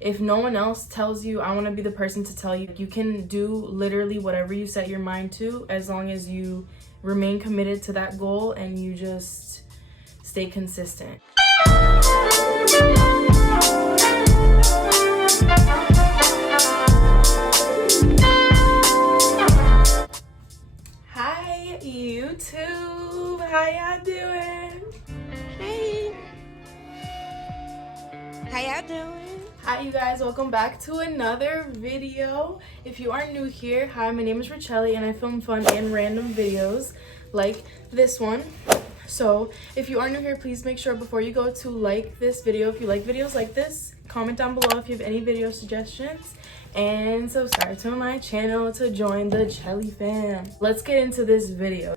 If no one else tells you, I want to be the person to tell you, you can do literally whatever you set your mind to, as long as you remain committed to that goal and you just stay consistent. Hi YouTube, how y'all doing? Hey, How y'all doing? hi you guys, welcome back to another video. If you are new here, hi, my name is Imchely and I film fun and random videos like this one. So if you are new here, please make sure before you go to like this video. If you like videos like this, comment down below if you have any video suggestions, and subscribe to my channel to join the Chelly fam. Let's get into this video.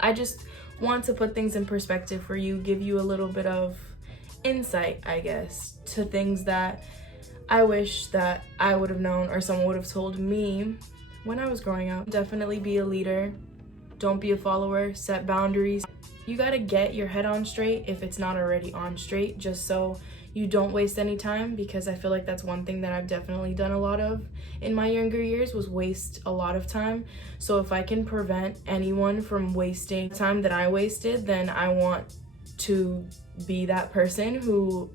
I just want to put things in perspective for you, give you a little bit of insight, I guess, to things that I wish that I would have known or someone would have told me when I was growing up. Definitely be a leader. Don't be a follower. Set boundaries. You gotta get your head on straight if it's not already on straight, just so you don't waste any time, because I feel like that's one thing that I've definitely done a lot of in my younger years, was waste a lot of time. So if I can prevent anyone from wasting time that I wasted, then I want to be that person who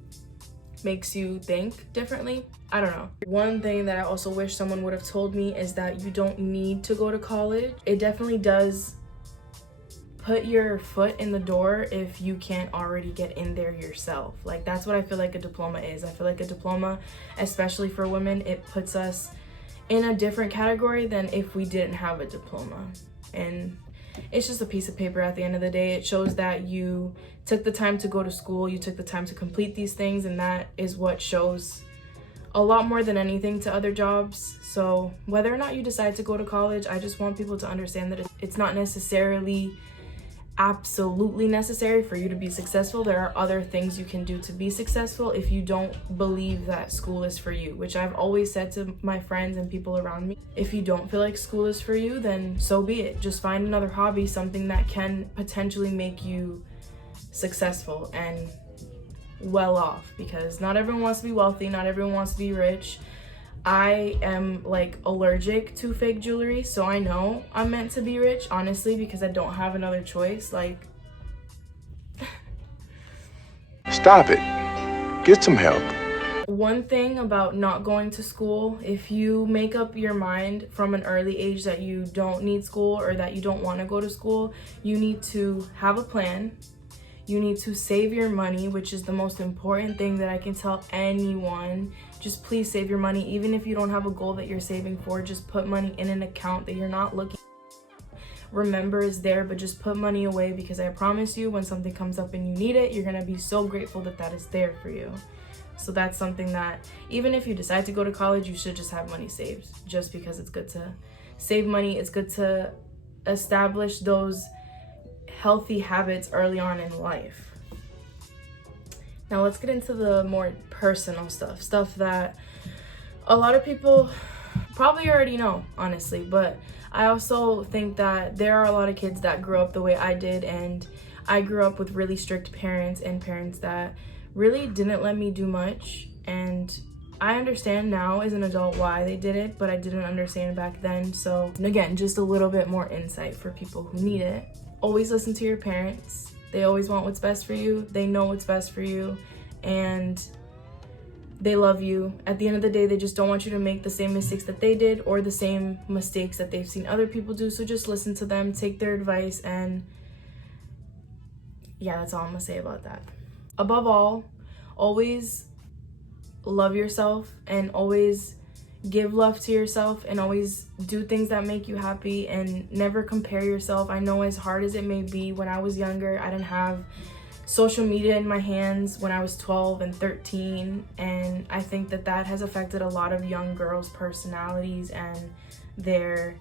makes you think differently. I don't know. One thing that I also wish someone would have told me is that you don't need to go to college. It definitely does put your foot in the door if you can't already get in there yourself. Like, that's what I feel like a diploma is. I feel like a diploma, especially for women, it puts us in a different category than if we didn't have a diploma. And it's just a piece of paper at the end of the day. It shows that you took the time to go to school, you took the time to complete these things, and that is what shows a lot more than anything to other jobs. So whether or not you decide to go to college, I just want people to understand that it's not necessarily absolutely necessary for you to be successful. There are other things you can do to be successful if you don't believe that school is for you, which I've always said to my friends and people around me. If you don't feel like school is for you, then so be it. Just find another hobby, something that can potentially make you successful and well off, because not everyone wants to be wealthy, not everyone wants to be rich. I am like allergic to fake jewelry, so I know I'm meant to be rich, honestly, because I don't have another choice. Like, stop it. Get some help. one thing about not going to school, if you make up your mind from an early age that you don't need school or that you don't want to go to school, you need to have a plan. You need to save your money, which is the most important thing that I can tell anyone. Just please save your money. Even if you don't have a goal that you're saving for, just put money in an account that you're not looking. Remember is there, but just put money away, because I promise you, when something comes up and you need it, you're gonna be so grateful that that is there for you. So that's something that, even if you decide to go to college, you should just have money saved, just because it's good to save money. It's good to establish those healthy habits early on in life. Now let's get into the more personal stuff that a lot of people probably already know, honestly, but I also think that there are a lot of kids that grew up the way I did, and I grew up with really strict parents and parents that really didn't let me do much. And I understand now as an adult why they did it, but I didn't understand back then. So again, just a little bit more insight for people who need it. Always listen to your parents. They always want what's best for you. They know what's best for you, and they love you. At the end of the day, they just don't want you to make the same mistakes that they did, or the same mistakes that they've seen other people do. So just listen to them, take their advice, and yeah, that's all I'm gonna say about that. Above all, always love yourself, and always give love to yourself, and always do things that make you happy, and never compare yourself. I know, as hard as it may be, when I was younger, I didn't have social media in my hands when I was 12 and 13, and I think that that has affected a lot of young girls' personalities and their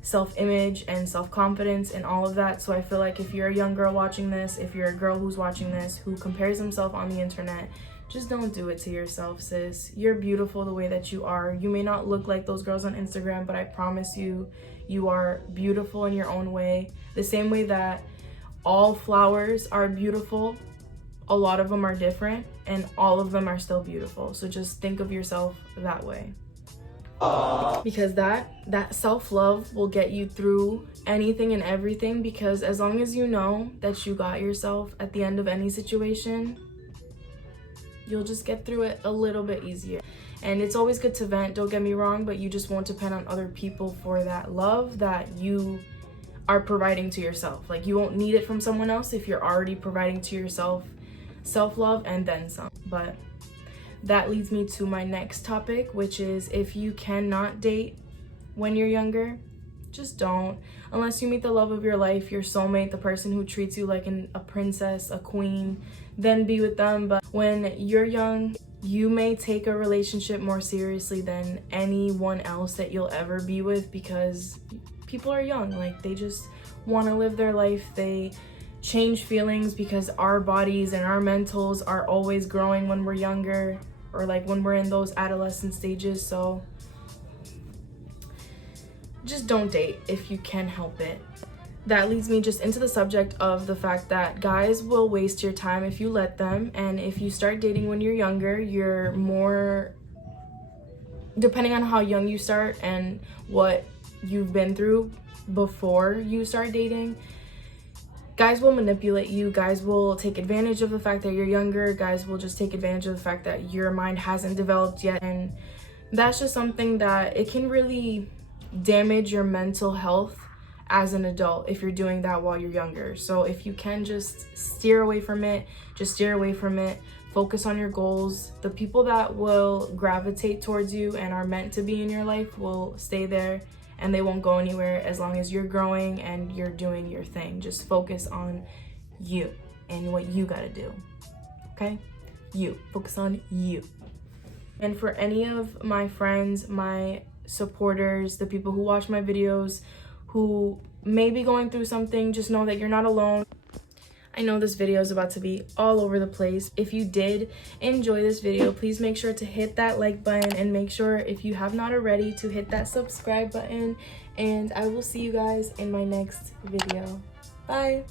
self-image and self-confidence and all of that. So I feel like if you're a young girl watching this, if you're a girl who's watching this who compares himself on the internet, just don't do it to yourself, sis. You're beautiful the way that you are. You may not look like those girls on Instagram, but I promise you, you are beautiful in your own way. The same way that all flowers are beautiful. A lot of them are different, and all of them are still beautiful. So just think of yourself that way. Because that self-love will get you through anything and everything, because as long as you know that you got yourself at the end of any situation, you'll just get through it a little bit easier. And it's always good to vent, don't get me wrong, but you just won't depend on other people for that love that you are providing to yourself. Like, you won't need it from someone else if you're already providing to yourself self-love and then some. But that leads me to my next topic, which is, if you cannot date when you're younger, just don't. Unless you meet the love of your life, your soulmate, the person who treats you like a princess, a queen, then be with them. But when you're young, you may take a relationship more seriously than anyone else that you'll ever be with, because people are young. Like, they just want to live their life. They change feelings because our bodies and our mentals are always growing when we're younger, or like when we're in those adolescent stages. So just don't date if you can help it. That leads me just into the subject of the fact that guys will waste your time if you let them. And if you start dating when you're younger, you're more, depending on how young you start and what you've been through before you start dating, guys will manipulate you. Guys will take advantage of the fact that you're younger. Guys will just take advantage of the fact that your mind hasn't developed yet. And that's just something that it can really damage your mental health as an adult if you're doing that while you're younger. So if you can just steer away from it, just steer away from it. Focus on your goals. The people that will gravitate towards you and are meant to be in your life will stay there, and they won't go anywhere as long as you're growing and you're doing your thing. Just focus on you and what you gotta do, okay? You, focus on you. And for any of my friends, my supporters, the people who watch my videos, who may be going through something, just know that you're not alone. I know this video is about to be all over the place. If you did enjoy this video, please make sure to hit that like button, and make sure, if you have not already, to hit that subscribe button. And I will see you guys in my next video. Bye.